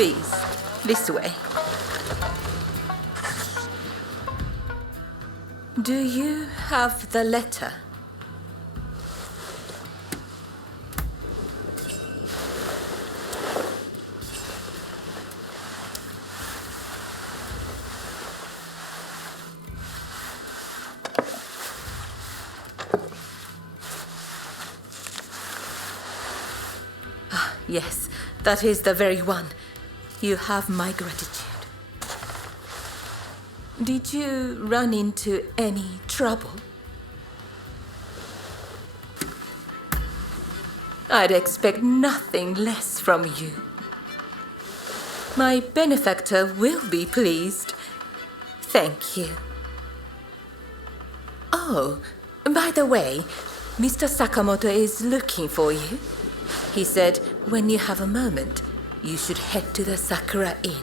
Please, this way. Do you have the letter? Yes, that is the very one. You have my gratitude. Did you run into any trouble? I'd expect nothing less from you. My benefactor will be pleased. Thank you. Oh, by the way, Mr. Sakamoto is looking for you. He said when you have a moment, you should head to the Sakura Inn.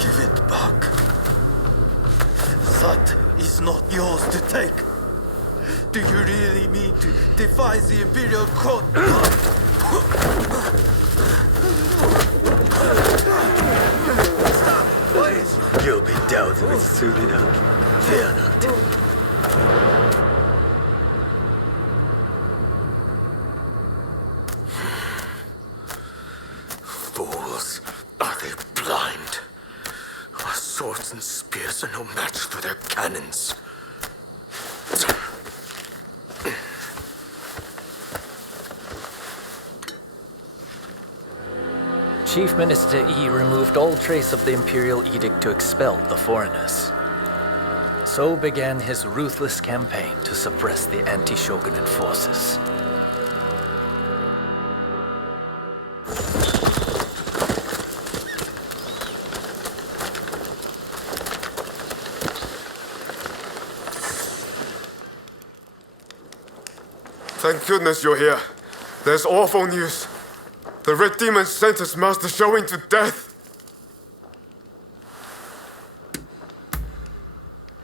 Give it back. That is not yours to take. Do you really mean to defy the Imperial Court? You'll be dealt with soon enough. Fear not. Fools. Are they blind? Our swords and spears are no match for their cannons. Chief Minister Yi removed all trace of the Imperial Edict to expel the foreigners. So began his ruthless campaign to suppress the anti-shogunate forces. Thank goodness you're here. There's awful news. The Red Demon sentenced Master Showing to death.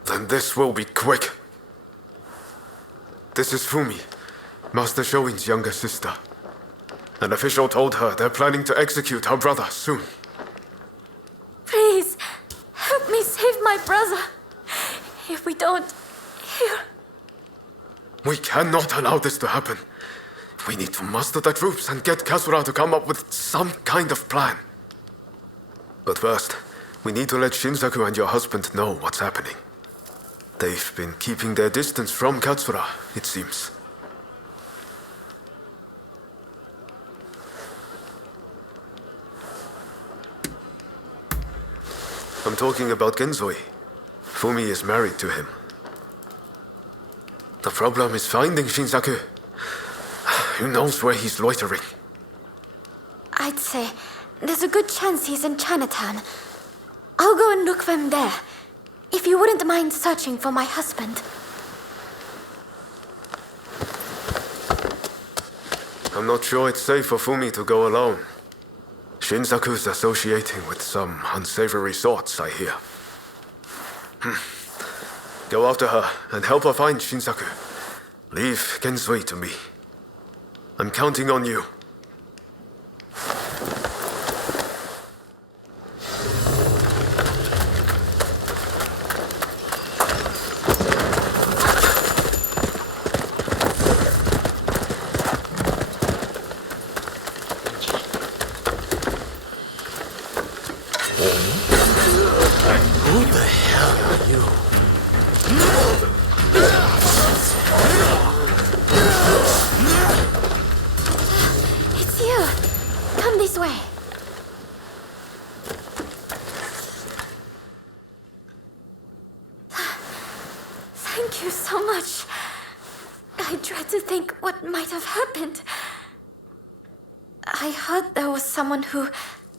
Then this will be quick. This is Fumi, Master Showing's younger sister. An official told her they're planning to execute her brother soon. Please, help me save my brother. If we don't, he'll... We cannot allow this to happen. We need to muster the troops and get Katsura to come up with some kind of plan. But first, we need to let Shinsaku and your husband know what's happening. They've been keeping their distance from Katsura, it seems. I'm talking about Genzoi. Fumi is married to him. The problem is finding Shinsaku. Who knows where he's loitering? I'd say there's a good chance he's in Chinatown. I'll go and look for him there. If you wouldn't mind searching for my husband. I'm not sure it's safe for Fumi to go alone. Shinsaku's associating with some unsavory thoughts, I hear. Go after her and help her find Shinsaku. Leave Genzui to me. I'm counting on you. Who the hell are you? It's you. Come this way. Thank you so much. I dread to think what might have happened. I heard there was someone who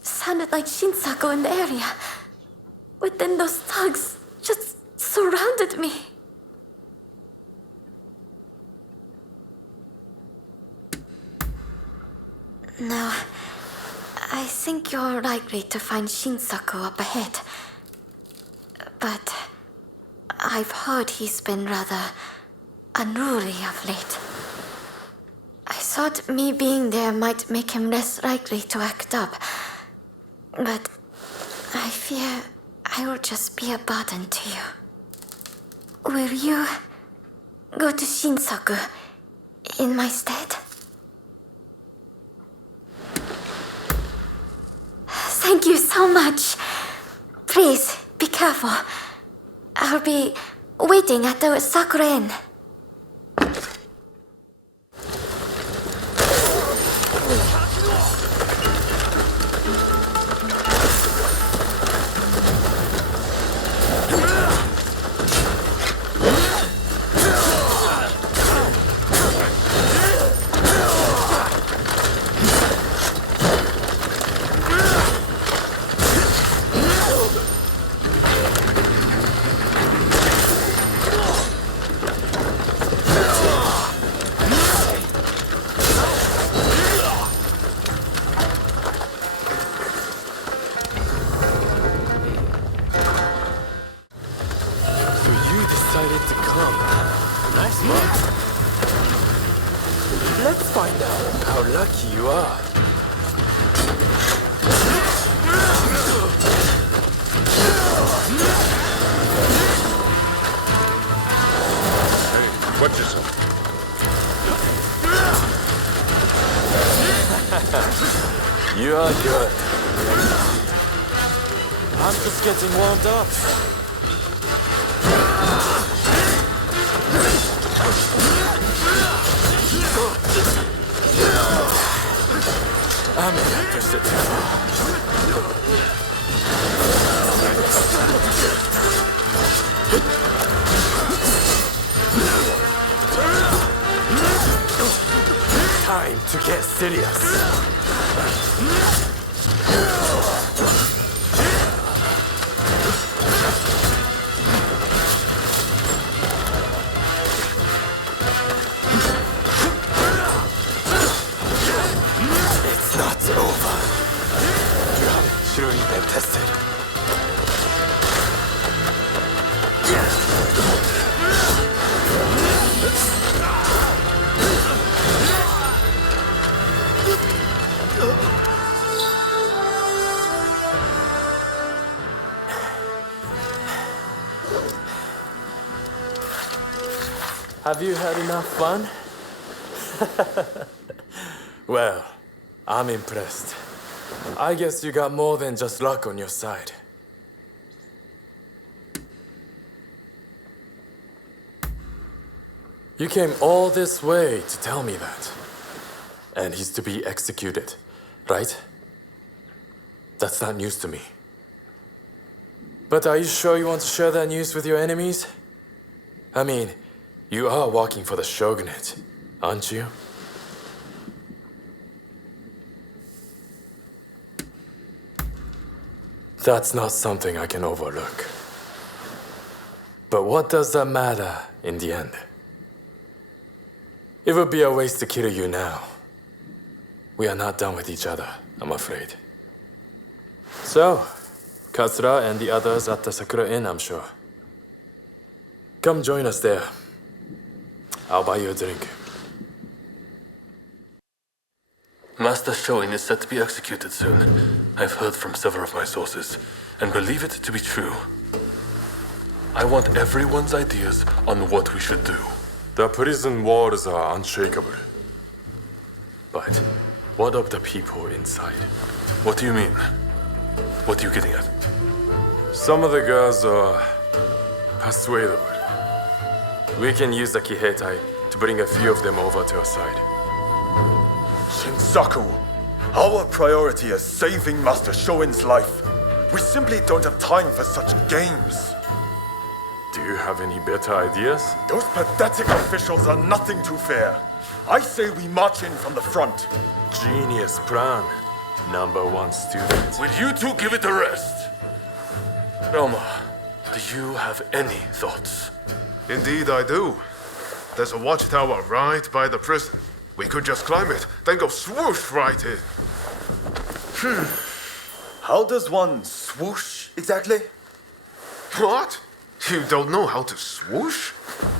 sounded like Shinsaku in the area. But then those thugs just surrounded me. No. I think you're likely to find Shinsaku up ahead. But I've heard he's been rather unruly of late. I thought me being there might make him less likely to act up. But I fear I will just be a burden to you. Will you go to Shinsaku in my stead? Thank you so much. Please, be careful. I'll be waiting at the Sakura Inn. Let's find out how lucky you are. Hey, watch yourself. You are good. I'm just getting warmed up. I may have pushed it too far. Time to get serious. Tested. Have you had enough fun? Well, I'm impressed. I guess you got more than just luck on your side. You came all this way to tell me that. And he's to be executed, right? That's not news to me. But are you sure you want to share that news with your enemies? I mean, you are working for the shogunate, aren't you? That's not something I can overlook. But what does that matter in the end? It would be a waste to kill you now. We are not done with each other, I'm afraid. So, Katsura and the others at the Sakura Inn, I'm sure. Come join us there. I'll buy you a drink. Master Shoin is set to be executed soon. I've heard from several of my sources, and believe it to be true. I want everyone's ideas on what we should do. The prison walls are unshakable. But what of the people inside? What do you mean? What are you getting at? Some of the girls are persuadable. We can use the Kiheitai to bring a few of them over to our side. Shinsaku, our priority is saving Master Shoin's life. We simply don't have time for such games. Do you have any better ideas? Those pathetic officials are nothing to fear. I say we march in from the front. Genius plan. #1 student. Will you two give it a rest? Roma, do you have any thoughts? Indeed I do. There's a watchtower right by the prison. We could just climb it, then go swoosh right in. How does one swoosh exactly? What? You don't know how to swoosh?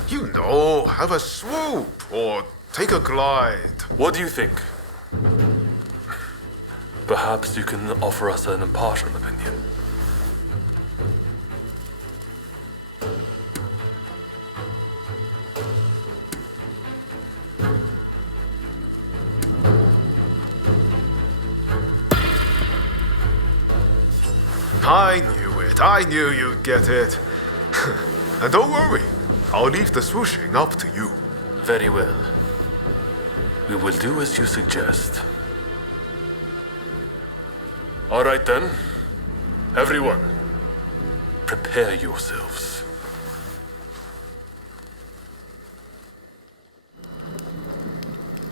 You know, have a swoop or take a glide. What do you think? Perhaps you can offer us an impartial opinion. I knew it. I knew you'd get it. And don't worry, I'll leave the swooshing up to you. Very well. We will do as you suggest. All right then. Everyone, prepare yourselves.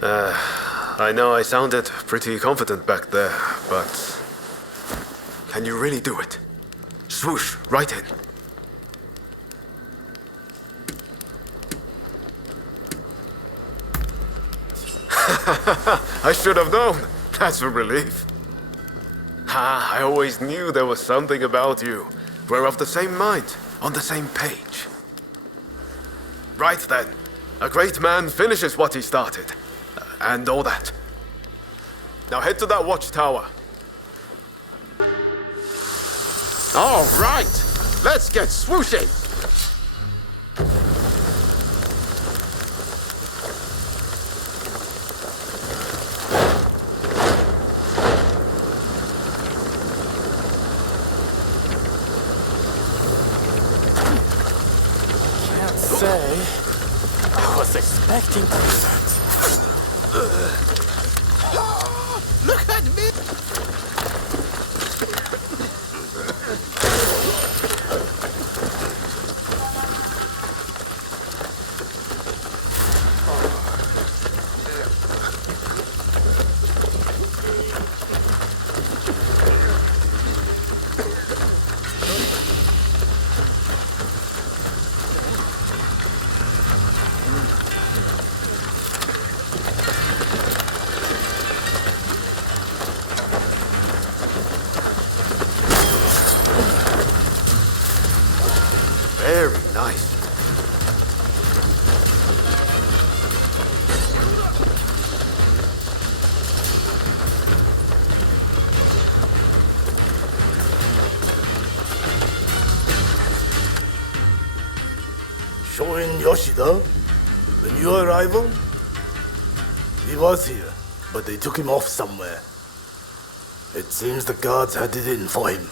I know I sounded pretty confident back there, but can you really do it? Swoosh right in. I should have known. That's a relief. I always knew there was something about you. We're of the same mind, on the same page. Right then. A great man finishes what he started. And all that. Now head to that watchtower. All right. Let's get swooshing. I was expecting to do that. Look at me! Very nice. Shoin Yoshida, the new arrival? He was here, but they took him off somewhere. It seems the guards had it in for him.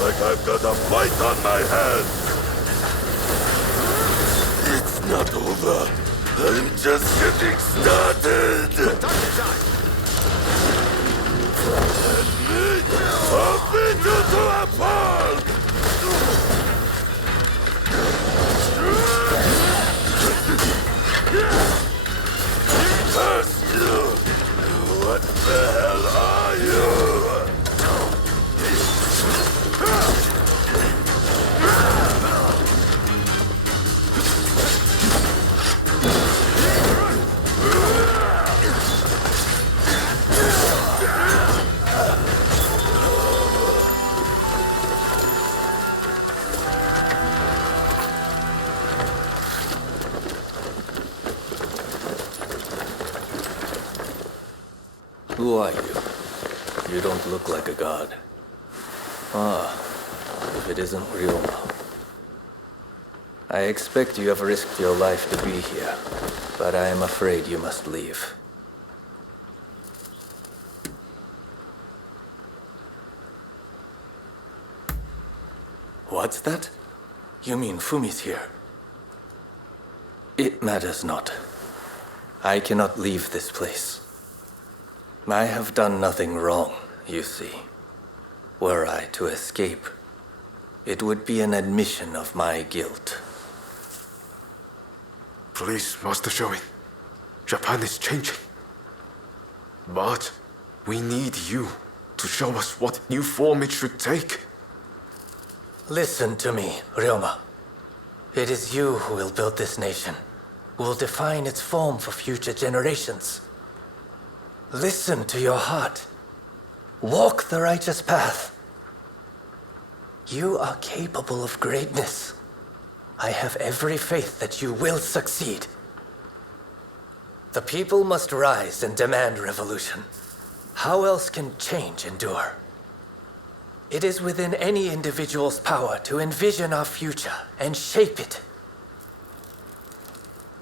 like I've got a fight on my hands. It's not over. I'm just getting started. Admit, I'll beat you to a pulp. Curse you! What the hell are you? Who are you? You don't look like a god. Ah, if it isn't Ryoma. I expect you have risked your life to be here, but I am afraid you must leave. What's that? You mean Fumi's here? It matters not. I cannot leave this place. I have done nothing wrong, you see. Were I to escape, it would be an admission of my guilt. Please, Master Shoin. Japan is changing. But we need you to show us what new form it should take. Listen to me, Ryoma. It is you who will build this nation, who will define its form for future generations. Listen to your heart. Walk the righteous path. You are capable of greatness. I have every faith that you will succeed. The people must rise and demand revolution. How else can change endure? It is within any individual's power to envision our future and shape it.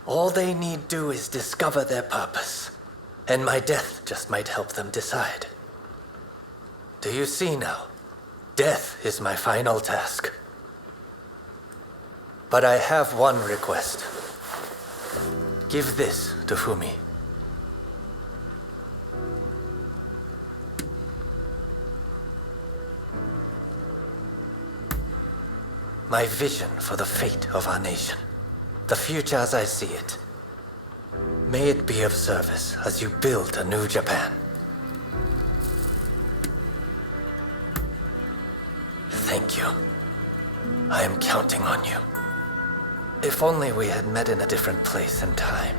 All they need do is discover their purpose, and my death just might help them decide. Do you see now? Death is my final task. But I have one request. Give this to Fumi. My vision for the fate of our nation. The future as I see it. May it be of service as you build a new Japan. Thank you. I am counting on you. If only we had met in a different place and time.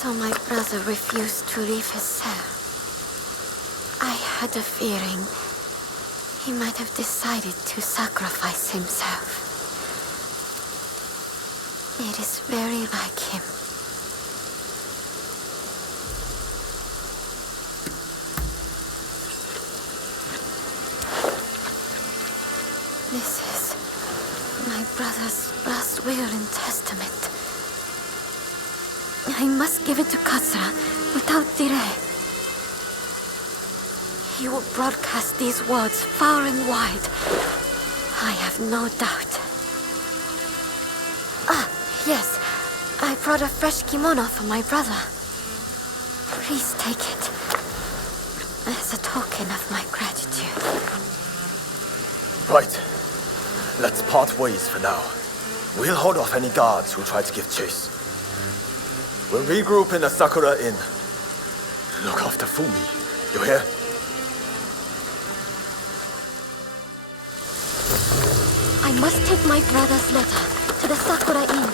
So my brother refused to leave his cell. I had a feeling he might have decided to sacrifice himself. It is very like him. This is my brother's last will and testament. I must give it to Katsura without delay. He will broadcast these words far and wide. I have no doubt. Ah, yes. I brought a fresh kimono for my brother. Please take it as a token of my gratitude. Right. Let's part ways for now. We'll hold off any guards who try to give chase. We'll regroup in the Sakura Inn. Look after Fumi. You hear? I must take my brother's letter to the Sakura Inn.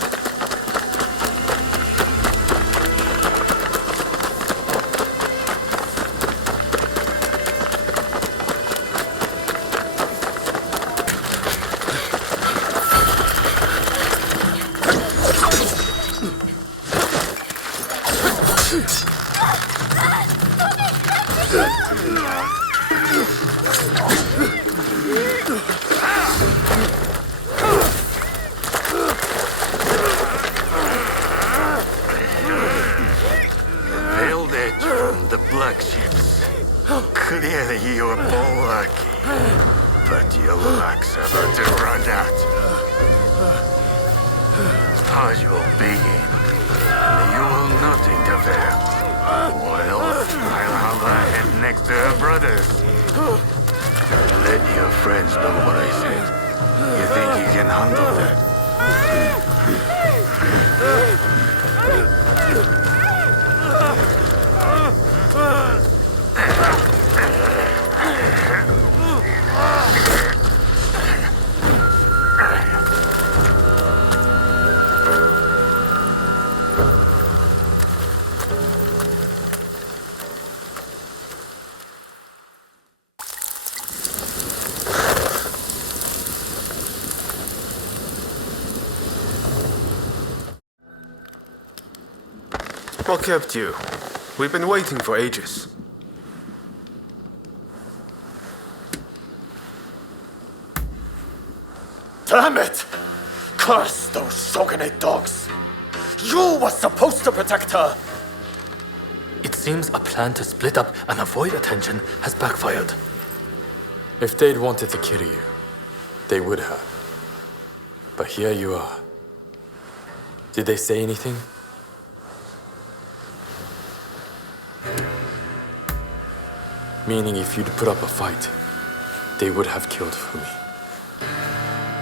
flagships. Clearly you're bulwarky, but your luck's about to run out. As you'll begin, you will not interfere. Well, I'll have her head next to her brothers. Let your friends know what I said. You think you can handle that? What kept you? We've been waiting for ages. Damn it! Curse those Shogunate dogs! You were supposed to protect her! It seems a plan to split up and avoid attention has backfired. If they'd wanted to kill you, they would have. But here you are. Did they say anything? Meaning if you'd put up a fight, they would have killed Fumi.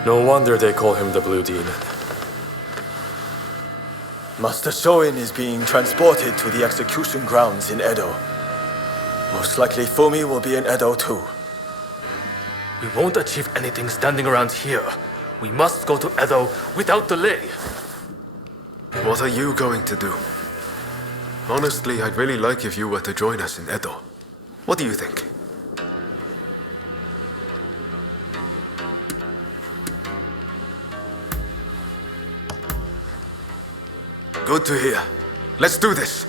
No wonder they call him the Blue Demon. Master Shoin is being transported to the execution grounds in Edo. Most likely Fumi will be in Edo too. We won't achieve anything standing around here. We must go to Edo without delay. What are you going to do? Honestly, I'd really like if you were to join us in Edo. What do you think? Good to hear. Let's do this.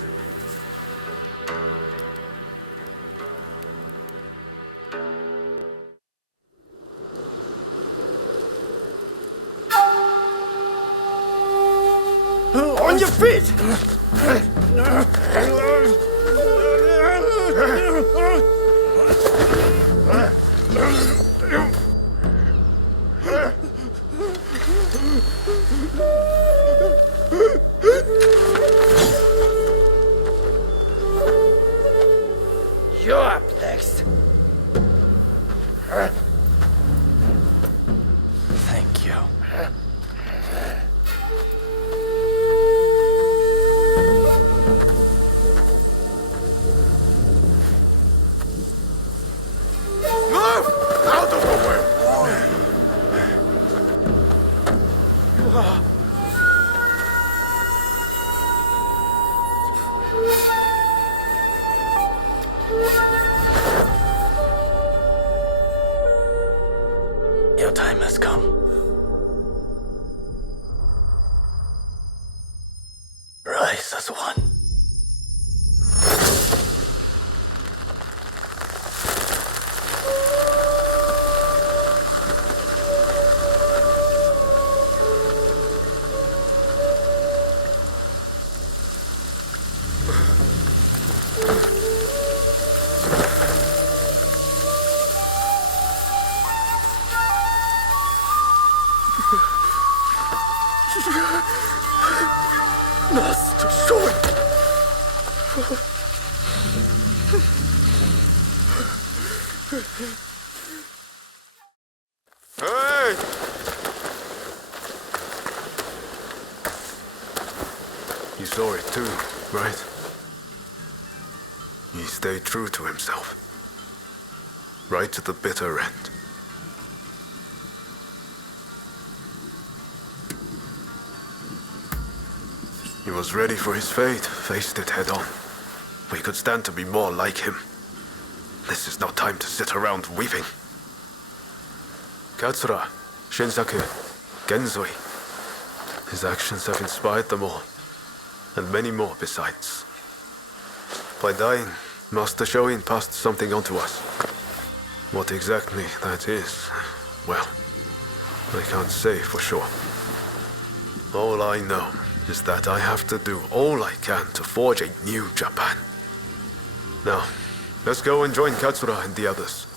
On your feet! You're up next. Thank you. Move! Out of the way! Your time has come. Rise as one. Master Shoin! Hey! You saw it too, right? He stayed true to himself. Right to the bitter end. He was ready for his fate, faced it head on. We could stand to be more like him. This is no time to sit around weeping. Katsura, Shinsaku, Genzui. His actions have inspired them all, and many more besides. By dying, Master Shoin passed something on to us. What exactly that is, well, I can't say for sure. All I know is that I have to do all I can to forge a new Japan. Now, let's go and join Katsura and the others.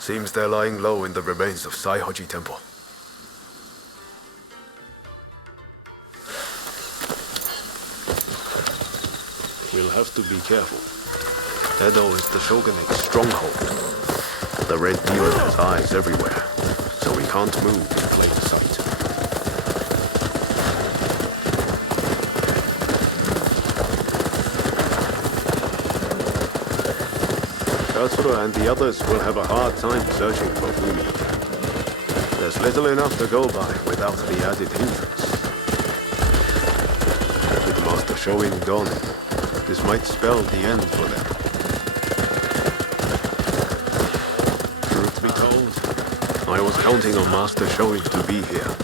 Seems they're lying low in the remains of Saihoji Temple. We'll have to be careful. Edo is the shogunate's stronghold. The Red Demon has eyes everywhere, so we can't move in plain sight. Katsura and the others will have a hard time searching for Fumi. There's little enough to go by without the added hindrance. With Master Shoin gone, this might spell the end for them. Truth be told, I was counting on Master Shoin to be here.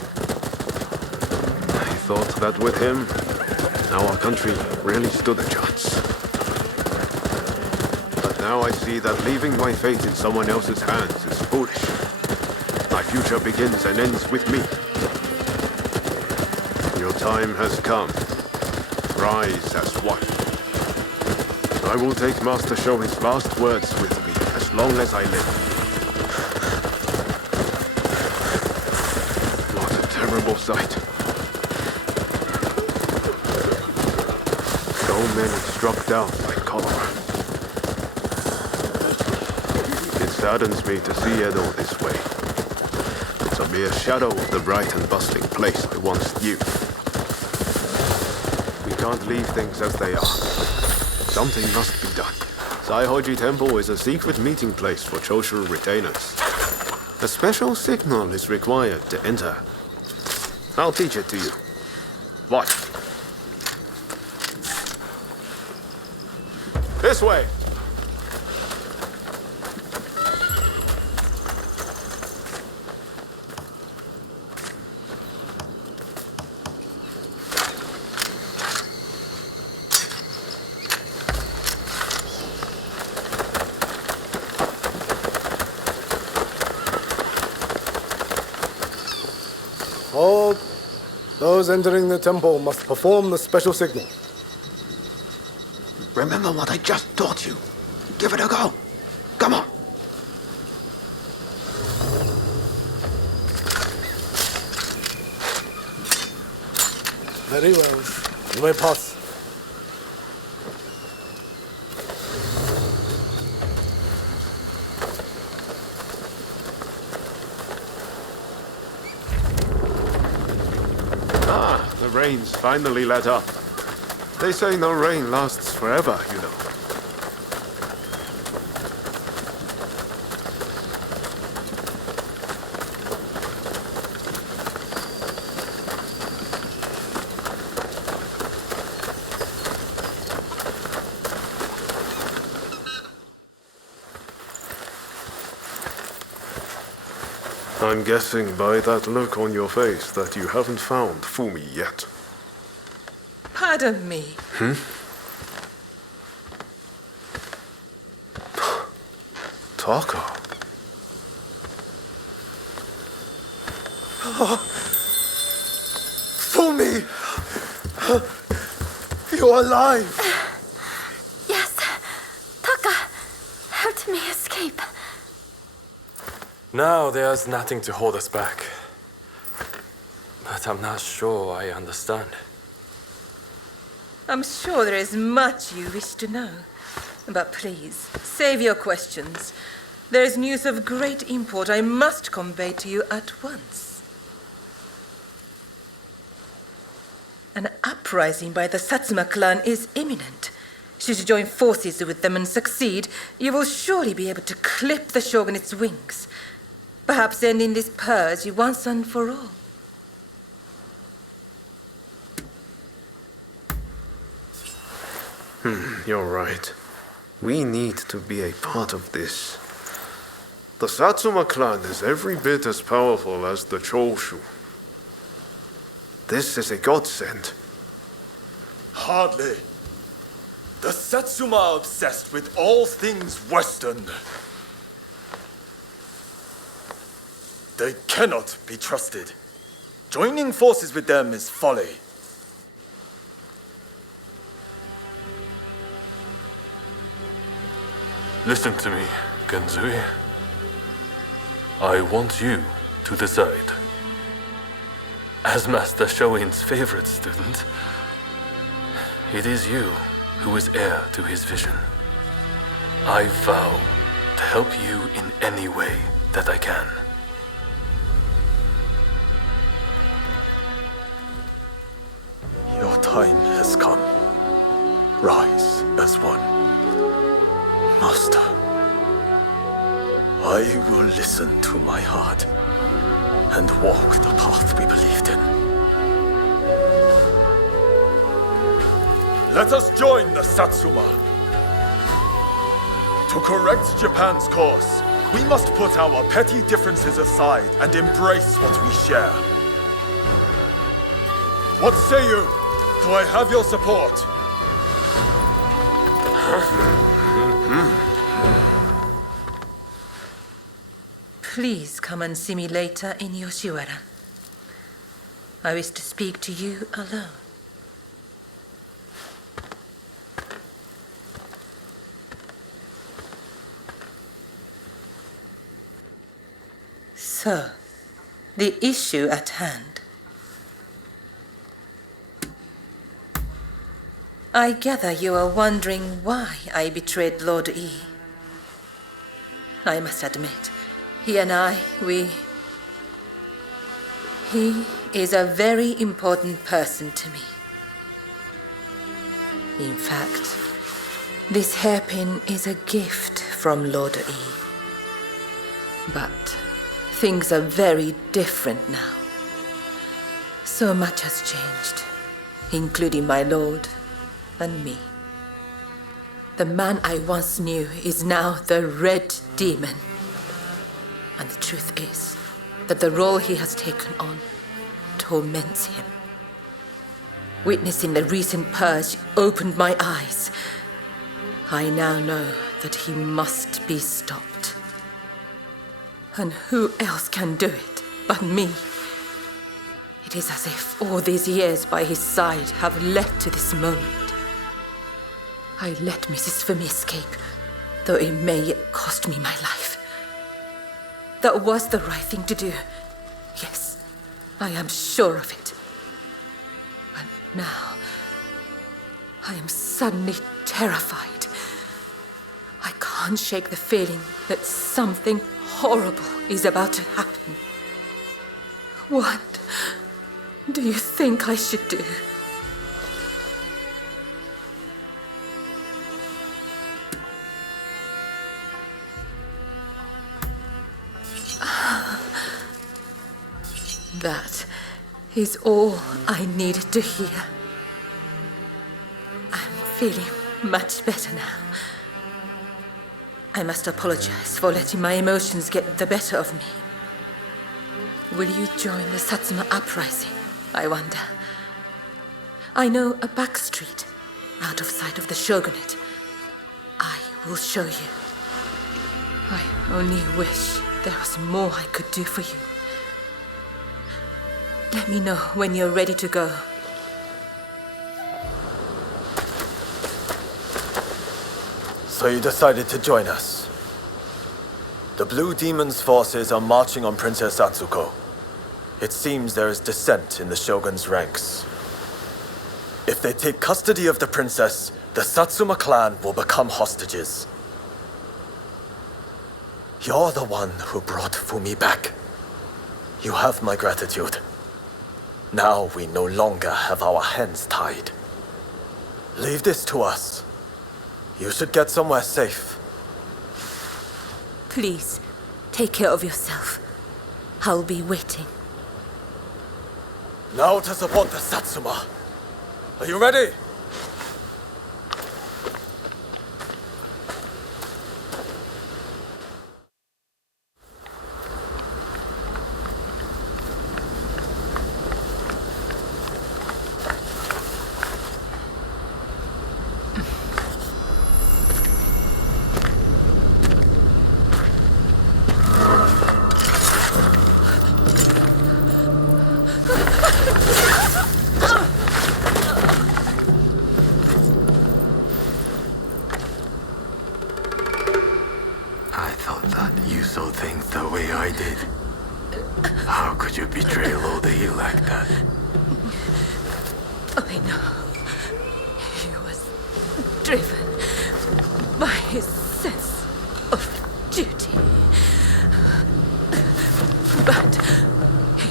I thought that with him, our country really stood a chance. But now I see that leaving my fate in someone else's hands is foolish. My future begins and ends with me. Your time has come. Rise as one. I will take Master Shoin's last words with me as long as I live. What a terrible sight. So many struck down by cholera. It saddens me to see Edo this way. It's a mere shadow of the bright and bustling place I once knew. We can't leave things as they are. Something must be done. Saihoji Temple is a secret meeting place for Choshu retainers. A special signal is required to enter. I'll teach it to you. Watch. This way! All those entering the temple must perform the special signal. Remember what I just taught you. Give it a go. Come on. Very well. You may pass. The rain's finally let up. They say no rain lasts forever, you know. I'm guessing by that look on your face that you haven't found Fumi yet. Pardon me. Taka. Fumi! You're alive! Yes. Taka helped me escape. Now there's nothing to hold us back. But I'm not sure I understand. I'm sure there is much you wish to know. But please, save your questions. There is news of great import I must convey to you at once. An uprising by the Satsuma clan is imminent. Should you join forces with them and succeed, you will surely be able to clip the shogunate's wings. Perhaps ending this purge once and for all. You're right. We need to be a part of this. The Satsuma clan is every bit as powerful as the Choshu. This is a godsend. Hardly. The Satsuma are obsessed with all things Western. They cannot be trusted. Joining forces with them is folly. Listen to me, Genzui. I want you to decide. As Master Shoin's favorite student, it is you who is heir to his vision. I vow to help you in any way that I can. Your time has come. Rise as one. Master, I will listen to my heart and walk the path we believed in. Let us join the Satsuma. To correct Japan's course, we must put our petty differences aside and embrace what we share. What say you? Do I have your support? Please come and see me later in Yoshiwara. I wish to speak to you alone. So, the issue at hand. I gather you are wondering why I betrayed Lord E. I must admit, he and I, He is a very important person to me. In fact, this hairpin is a gift from Lord E. But things are very different now. So much has changed, including my lord and me. The man I once knew is now the Red Demon. And the truth is that the role he has taken on torments him. Witnessing the recent purge opened my eyes. I now know that he must be stopped. And who else can do it but me? It is as if all these years by his side have led to this moment. I let Mrs. Fumi escape, though it may yet cost me my life. That was the right thing to do. Yes, I am sure of it. But now, I am suddenly terrified. I can't shake the feeling that something horrible is about to happen. What do you think I should do? That is all I needed to hear. I'm feeling much better now. I must apologize for letting my emotions get the better of me. Will you join the Satsuma uprising, I wonder? I know a back street, out of sight of the shogunate. I will show you. I only wish there was more I could do for you. Let me know when you're ready to go. So you decided to join us. The Blue Demon's forces are marching on Princess Atsuko. It seems there is dissent in the Shogun's ranks. If they take custody of the princess, the Satsuma clan will become hostages. You're the one who brought Fumi back. You have my gratitude. Now we no longer have our hands tied. Leave this to us. You should get somewhere safe. Please, take care of yourself. I'll be waiting. Now to support the Satsuma. Are you ready? also think the way I did? How could you betray Lord E like that? I know. He was driven by his sense of duty. But he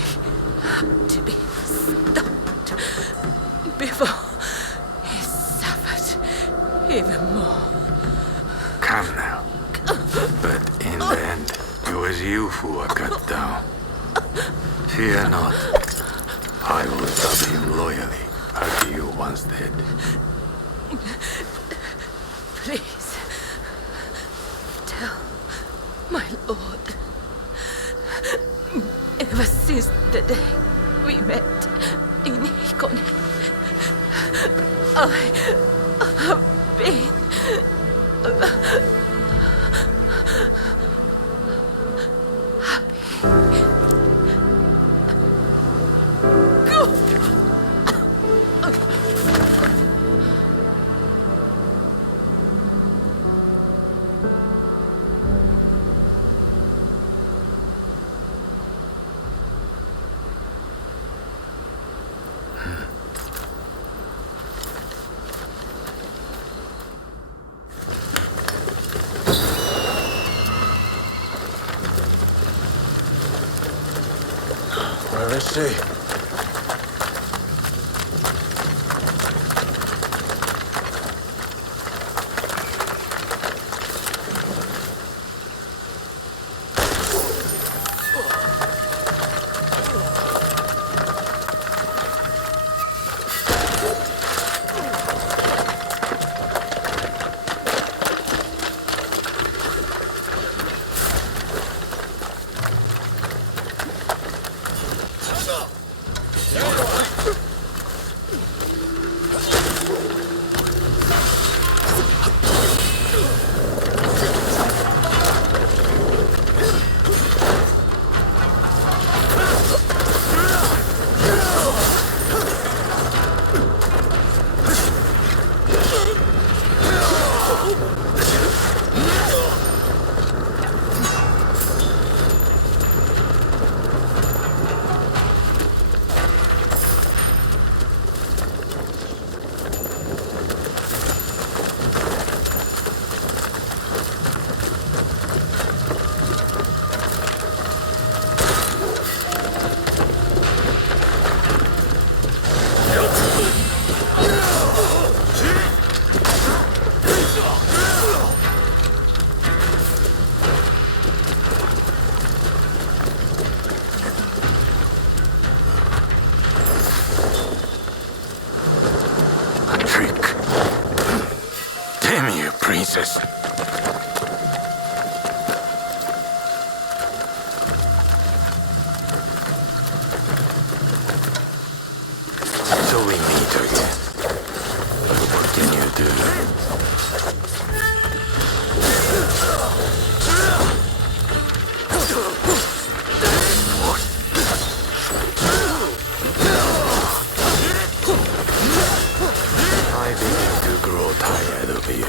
had to be stopped before he suffered even more. Come now. But in the end, it was you who were cut down. Fear not. I will serve him loyally, as you once did. Please, tell my lord. Ever since the day we met in Hikone, I have been Where is she? Princess. So we meet again. What can you do? I begin to grow tired of you.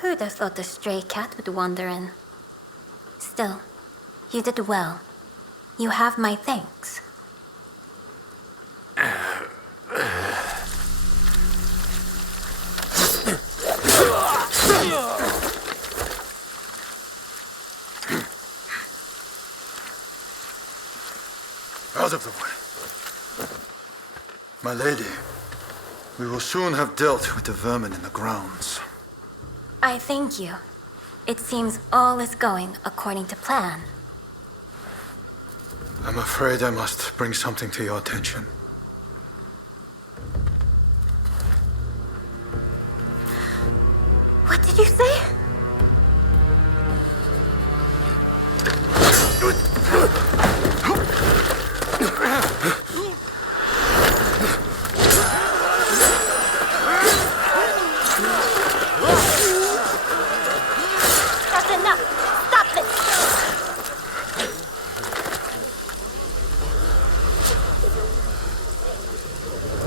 Who'd have thought a stray cat would wander in? Still, you did well. You have my thanks. Out of the way. My lady, we will soon have dealt with the vermin in the grounds. I thank you. It seems all is going according to plan. I'm afraid I must bring something to your attention. What did you say? That's enough! Stop this!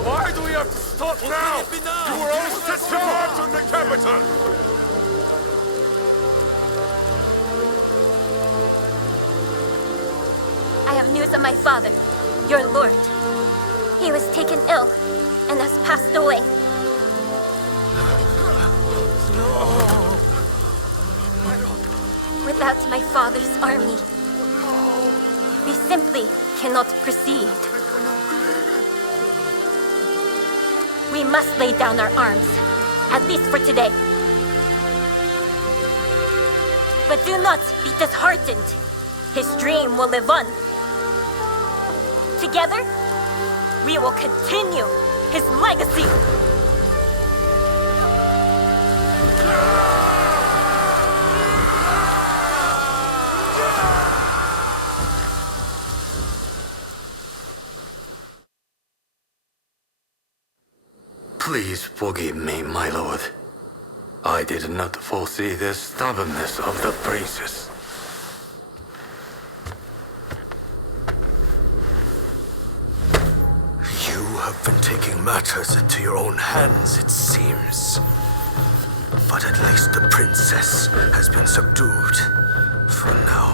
Why do we have to stop now? You were all set to march on the capital! I have news of my father, your lord. He was taken ill and has passed away. Without my father's army, we simply cannot proceed. We must lay down our arms, at least for today. But do not be disheartened. His dream will live on. Together, we will continue his legacy. Please forgive me, my lord. I did not foresee the stubbornness of the princess. You have been taking matters into your own hands, it seems. But at least the princess has been subdued. For now.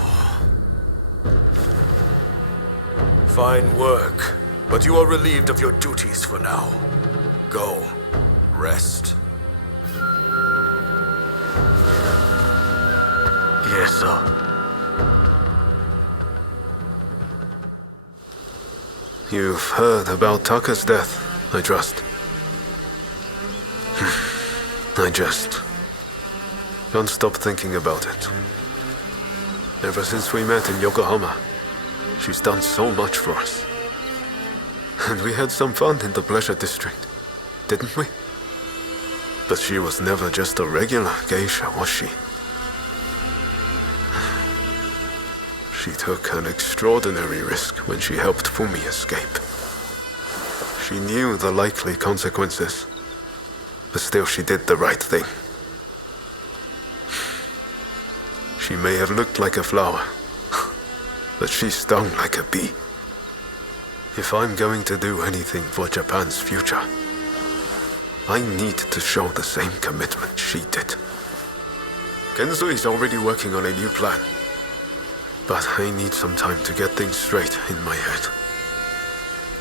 Fine work. But you are relieved of your duties for now. Go. Rest. Yes, sir. You've heard about Taka's death, I trust. I just can't stop thinking about it. Ever since we met in Yokohama, she's done so much for us. And we had some fun in the pleasure district, didn't we? But she was never just a regular geisha, was she? She took an extraordinary risk when she helped Fumi escape. She knew the likely consequences, but still she did the right thing. She may have looked like a flower, but she stung like a bee. If I'm going to do anything for Japan's future, I need to show the same commitment she did. Kenzo is already working on a new plan. But I need some time to get things straight in my head.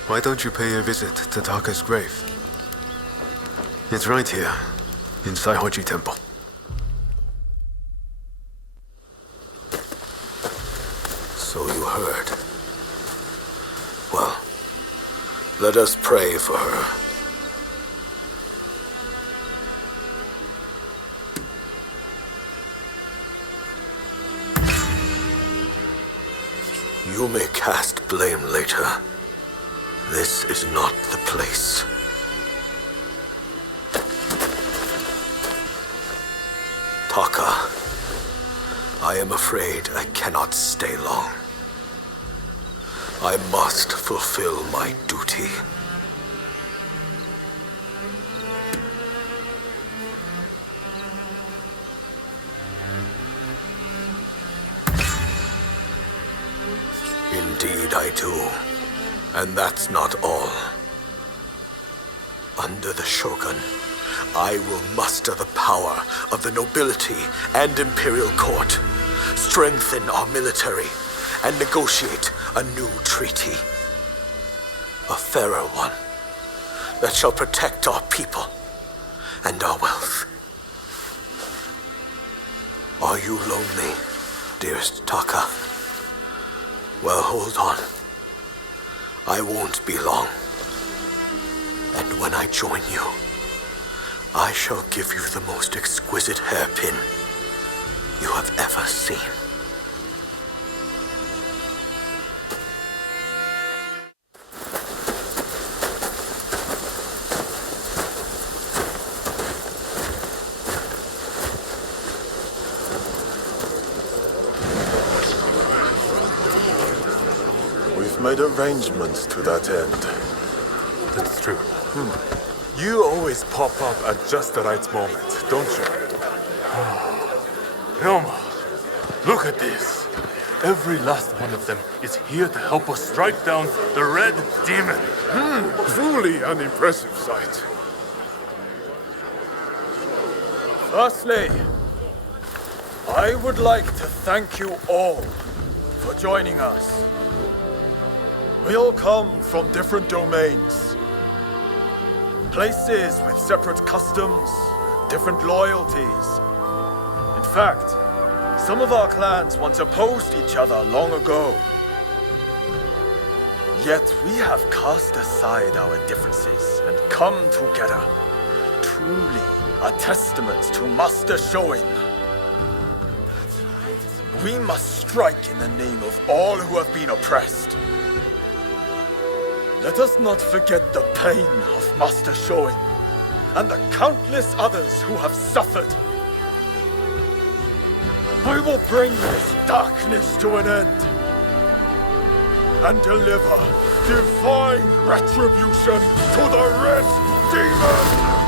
Why don't you pay a visit to Taka's grave? It's right here, in Saihoji Temple. So you heard. Well, let us pray for her. You may cast blame later. This is not the place. Taka, I am afraid I cannot stay long. I must fulfill my duty. Indeed I do. And that's not all. Under the Shogun, I will muster the power of the nobility and imperial court, strengthen our military, and negotiate a new treaty. A fairer one that shall protect our people and our wealth. Are you lonely, dearest Taka? Well, hold on. I won't be long. And when I join you, I shall give you the most exquisite hairpin you have ever seen. We've made arrangements to that end. That's true. You always pop up at just the right moment, don't you? Helma, look at this. Every last one of them is here to help us strike down the Red Demon. Truly an impressive sight. Firstly, I would like to thank you all for joining us. We all come from different domains. Places with separate customs, different loyalties. In fact, some of our clans once opposed each other long ago. Yet we have cast aside our differences and come together. Truly a testament to Master Shoin. We must strike in the name of all who have been oppressed. Let us not forget the pain of Master Shoin and the countless others who have suffered. We will bring this darkness to an end and deliver divine retribution to the Red Demon!